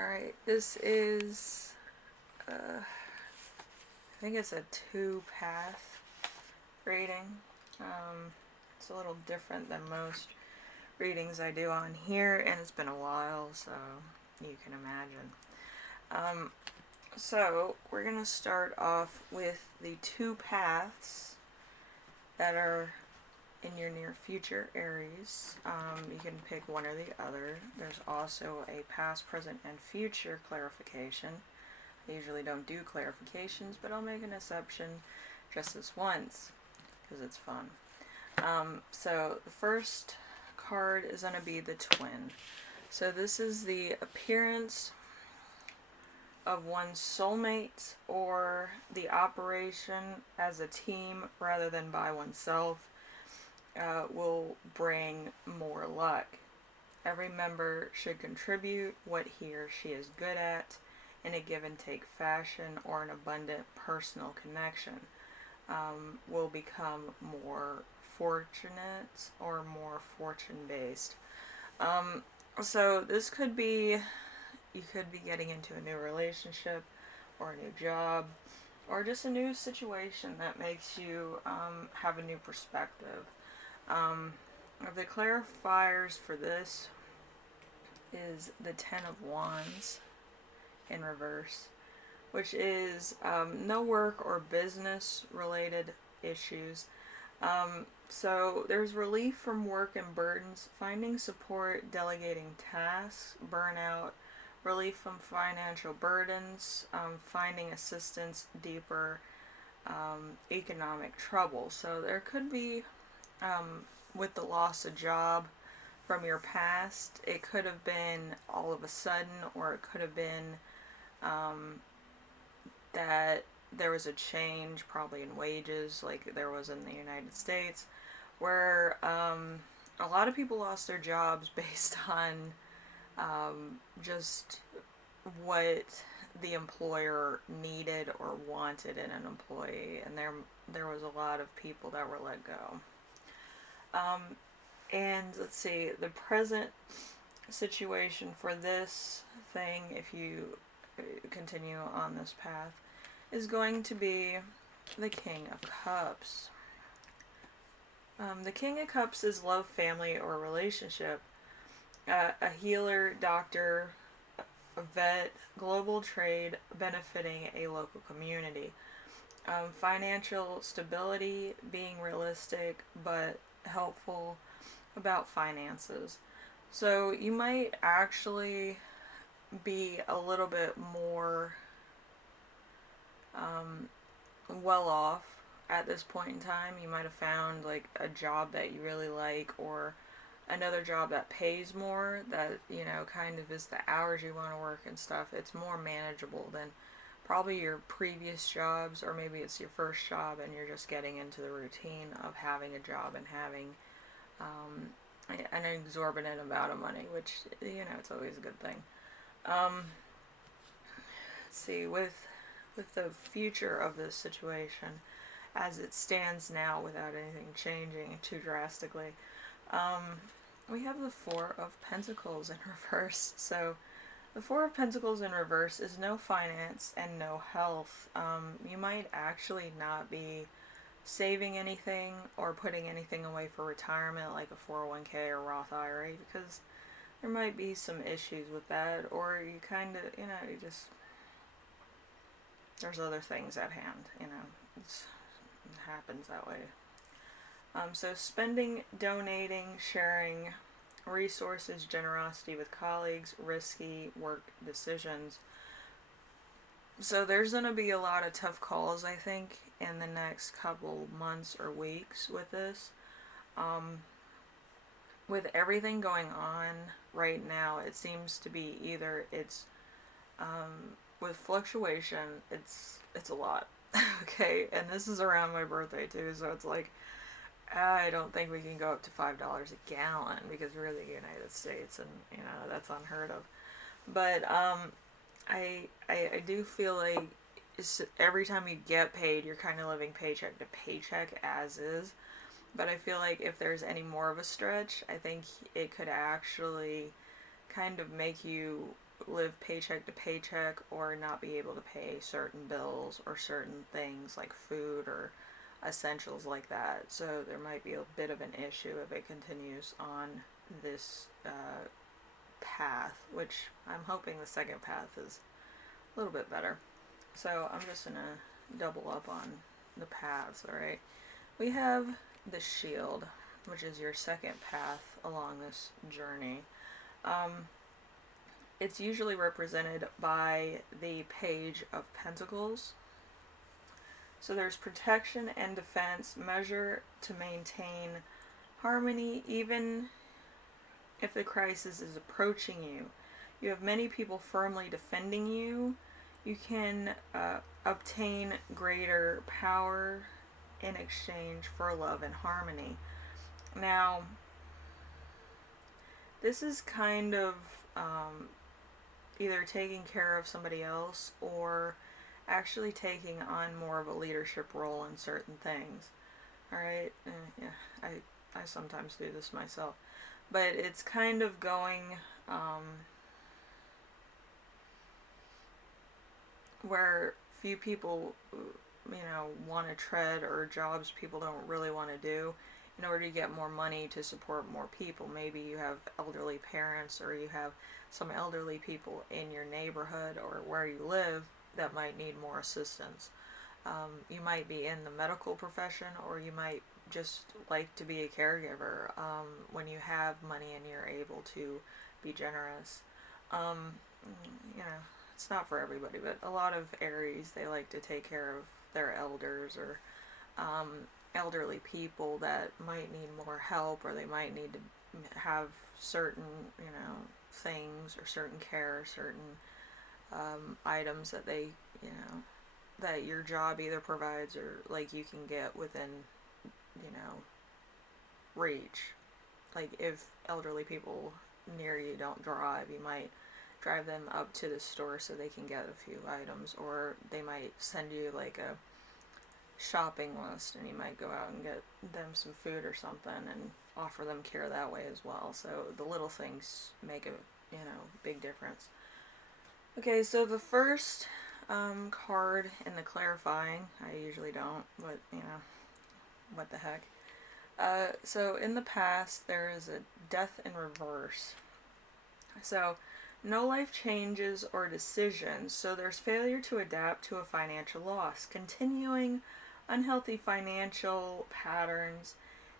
Alright, this is, I think it's a 2-path reading. It's a little different than most readings I do on here, and it's been a while, so you can imagine. So, we're going to start off with the 2 paths that are in your near future, Aries. You can pick one or the other. There's also a past, present, and future clarification. I usually don't do clarifications, but I'll make an exception just this once, because it's fun. So the first card is going to be the Twin. So this is the appearance of one's soulmate or the operation as a team rather than by oneself. Will bring more luck. Every member should contribute what he or she is good at in a give and take fashion, or an abundant personal connection will become more fortunate or more fortune based. So this could be, you could be getting into a new relationship or a new job or just a new situation that makes you have a new perspective. The clarifiers for this is the 10 of Wands in reverse, which is no work or business related issues. So there's relief from work and burdens, finding support, delegating tasks, burnout, relief from financial burdens, finding assistance, deeper economic trouble. So there could be, with the loss of job from your past, it could have been all of a sudden, or it could have been that there was a change probably in wages, like there was in the United States, where a lot of people lost their jobs based on just what the employer needed or wanted in an employee, and there was a lot of people that were let go. And let's see, the present situation for this thing, if you continue on this path, is going to be the King of Cups. The King of Cups is love, family, or relationship. A healer, doctor, a vet, global trade, benefiting a local community. Financial stability, being realistic but helpful about finances. So you might actually be a little bit more well off at this point in time. You might have found like a job that you really like, or another job that pays more, that, you know, kind of is the hours you want to work and stuff. It's more manageable than probably your previous jobs, or maybe it's your first job and you're just getting into the routine of having a job and having an exorbitant amount of money, which, you know, it's always a good thing. Let's see, with the future of this situation as it stands now, without anything changing too drastically, we have the Four of Pentacles in reverse. So the Four of Pentacles in reverse is no finance and no health. You might actually not be saving anything or putting anything away for retirement, like a 401k or Roth IRA, because there might be some issues with that, or you kind of, you know, you just, there's other things at hand, you know, it happens that way. So spending, donating, sharing, resources, generosity with colleagues, risky work decisions. So there's going to be a lot of tough calls, I think, in the next couple months or weeks with this. With everything going on right now, it seems to be either it's, with fluctuation, it's a lot. Okay, and this is around my birthday too, so it's like, I don't think we can go up to $5 a gallon, because we're the United States, and, you know, that's unheard of. But I do feel like every time you get paid, you're kind of living paycheck to paycheck as is. But I feel like if there's any more of a stretch, I think it could actually kind of make you live paycheck to paycheck or not be able to pay certain bills or certain things like food or essentials like that. So there might be a bit of an issue if it continues on this path, which I'm hoping the second path is a little bit better. So I'm just going to double up on the paths, alright? We have the shield, which is your second path along this journey. It's usually represented by the Page of Pentacles. So there's protection and defense, measure to maintain harmony even if the crisis is approaching you. You have many people firmly defending you. You can obtain greater power in exchange for love and harmony. Now, this is kind of either taking care of somebody else or actually taking on more of a leadership role in certain things. Alright? Yeah, I sometimes do this myself. But it's kind of going where few people, want to tread, or jobs people don't really want to do in order to get more money to support more people. Maybe you have elderly parents, or you have some elderly people in your neighborhood or where you live that might need more assistance. You might be in the medical profession, or you might just like to be a caregiver when you have money and you're able to be generous. It's not for everybody, but a lot of Aries, they like to take care of their elders or elderly people that might need more help, or they might need to have certain, things or certain care, certain items that they, that your job either provides or like you can get within, reach. Like if elderly people near you don't drive, you might drive them up to the store so they can get a few items, or they might send you like a shopping list and you might go out and get them some food or something and offer them care that way as well. So the little things make a big difference. Okay, so the first card in the clarifying, I usually don't, but what the heck. So in the past there is a death in reverse. So no life changes or decisions, so there's failure to adapt to a financial loss, continuing unhealthy financial patterns,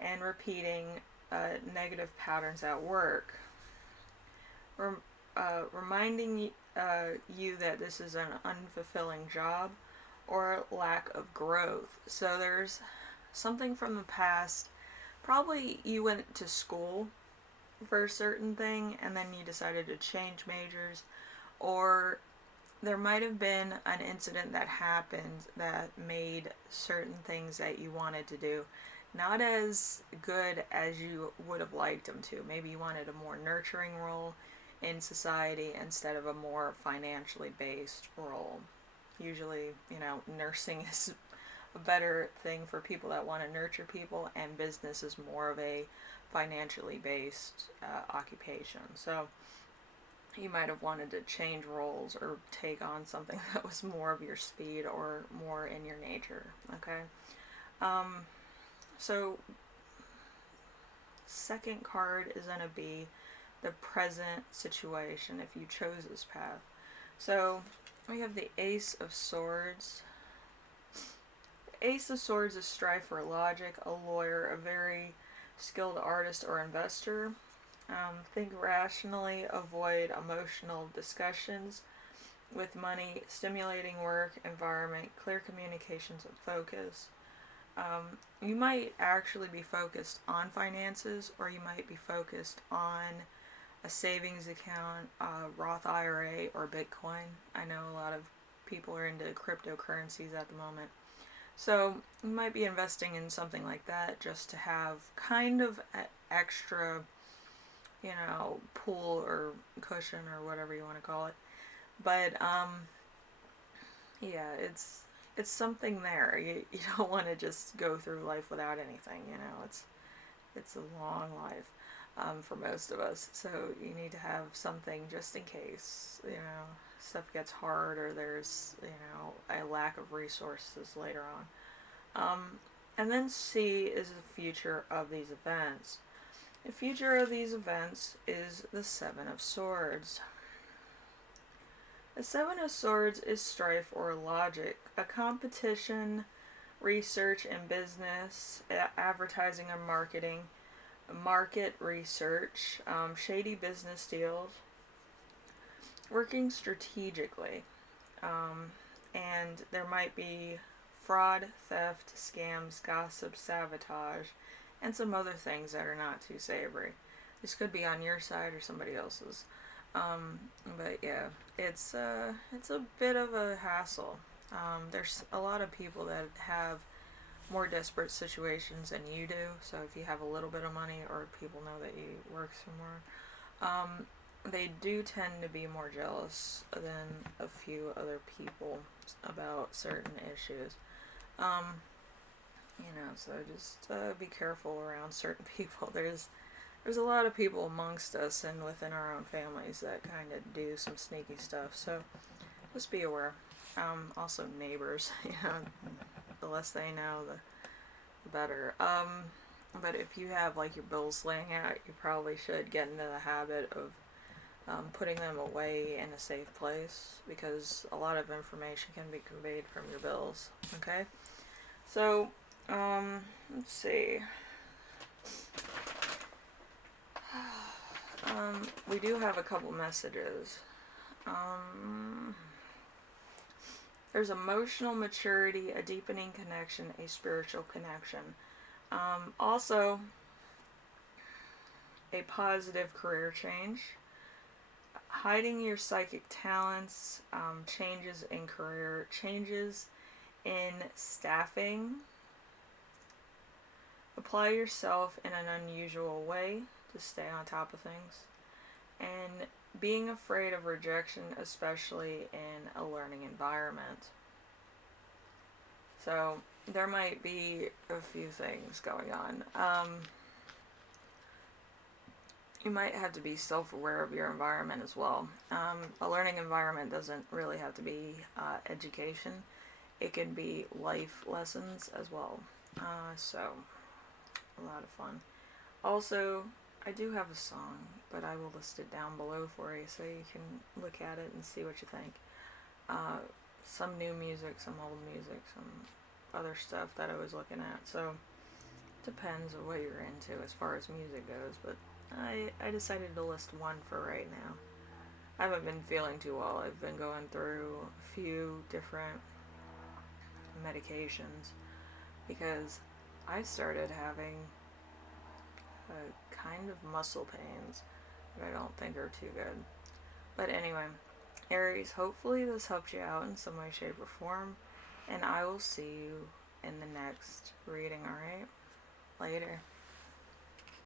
and repeating negative patterns at work. Reminding you that this is an unfulfilling job or lack of growth. So there's something from the past. Probably you went to school for a certain thing and then you decided to change majors, or there might have been an incident that happened that made certain things that you wanted to do not as good as you would have liked them to. Maybe you wanted a more nurturing role in society instead of a more financially based role. Usually, nursing is a better thing for people that want to nurture people, and business is more of a financially based occupation. So you might have wanted to change roles or take on something that was more of your speed or more in your nature. Okay. So second card is going to be the present situation if you chose this path. So we have the Ace of Swords. The Ace of Swords is strive for logic, a lawyer, a very skilled artist or investor. Think rationally, avoid emotional discussions with money, stimulating work environment, clear communications and focus. You might actually be focused on finances, or you might be focused on a savings account, Roth IRA, or Bitcoin. I know a lot of people are into cryptocurrencies at the moment. So you might be investing in something like that just to have kind of an extra, pool or cushion or whatever you want to call it. But yeah, it's something there. You don't want to just go through life without anything. It's a long life. for most of us. So you need to have something just in case, stuff gets hard or there's, a lack of resources later on. And then C is the future of these events. The future of these events is the Seven of Swords. The Seven of Swords is strife or logic, a competition, research and business, advertising and marketing, market research, shady business deals, working strategically, and there might be fraud, theft, scams, gossip, sabotage, and some other things that are not too savory. This could be on your side or somebody else's. But yeah, it's a bit of a hassle. There's a lot of people that have more desperate situations than you do. So if you have a little bit of money or people know that you work somewhere, they do tend to be more jealous than a few other people about certain issues. So just be careful around certain people. There's a lot of people amongst us and within our own families that kind of do some sneaky stuff. So just be aware. Also neighbors, the less they know, the better. But if you have like your bills laying out, you probably should get into the habit of putting them away in a safe place, because a lot of information can be conveyed from your bills. Okay, so let's see. We do have a couple messages. There's emotional maturity, a deepening connection, a spiritual connection. Also, a positive career change. Hiding your psychic talents, changes in career, changes in staffing. Apply yourself in an unusual way to stay on top of things. And being afraid of rejection, especially in a learning environment. So there might be a few things going on. You might have to be self-aware of your environment as well. A learning environment doesn't really have to be education. It can be life lessons as well. So a lot of fun. Also, I do have a song, but I will list it down below for you so you can look at it and see what you think. Some new music, some old music, some other stuff that I was looking at. So depends on what you're into as far as music goes, but I decided to list one for right now. I haven't been feeling too well. I've been going through a few different medications because I started having kind of muscle pains that I don't think are too good. But anyway, Aries, hopefully this helped you out in some way, shape, or form, and I will see you in the next reading, alright? Later.